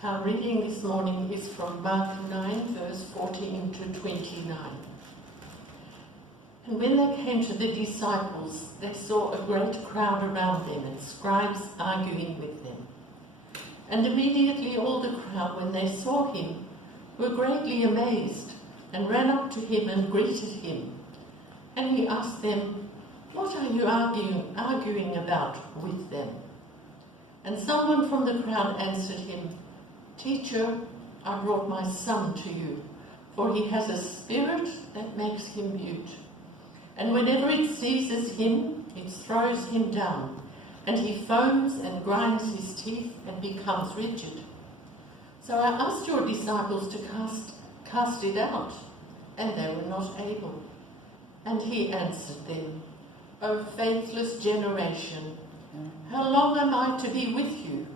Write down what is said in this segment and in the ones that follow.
Our reading this morning is from Mark 9, verse 14 to 29. And when they came to the disciples, they saw a great crowd around them and scribes arguing with them. And immediately all the crowd, when they saw him, were greatly amazed and ran up to him and greeted him. And he asked them, "What are you arguing about with them?" And someone from the crowd answered him, "Teacher, I brought my son to you, for he has a spirit that makes him mute. And whenever it seizes him, it throws him down, and he foams and grinds his teeth and becomes rigid. So I asked your disciples to cast it out, and they were not able." And he answered them, "O faithless generation, how long am I to be with you?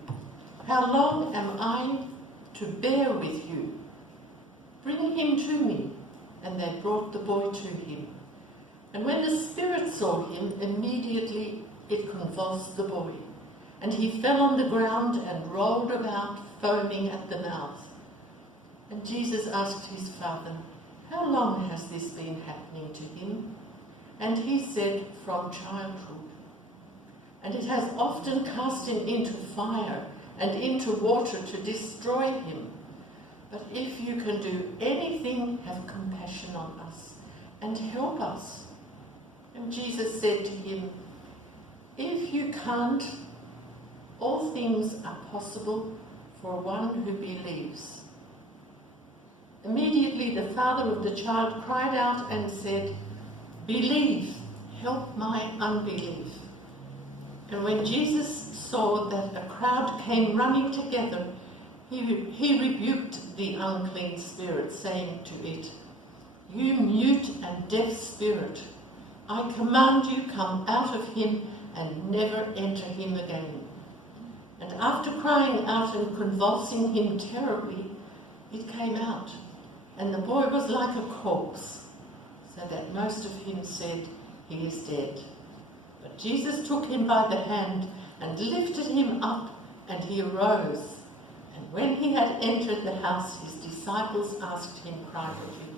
How long am I to bear with you? Bring him to me." And they brought the boy to him. And when the spirit saw him, immediately it convulsed the boy, and he fell on the ground and rolled about, foaming at the mouth. And Jesus asked his father, "How long has this been happening to him?" And he said, "From childhood. And it has often cast him into fire and into water to destroy him. But if you can do anything, have compassion on us and help us." And Jesus said to him, "If you can't, all things are possible for one who believes." Immediately the father of the child cried out and said, "Believe, help my unbelief." And when Jesus saw that a crowd came running together, he rebuked the unclean spirit, saying to it, "You mute and deaf spirit, I command you, come out of him and never enter him again." And after crying out and convulsing him terribly, it came out, and the boy was like a corpse, so that most of him said, "He is dead." But Jesus took him by the hand and lifted him up, and he arose. And when he had entered the house, his disciples asked him privately,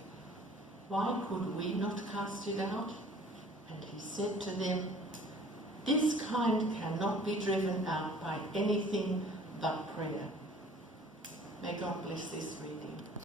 "Why could we not cast it out?" And he said to them, "This kind cannot be driven out by anything but prayer." May God bless this reading.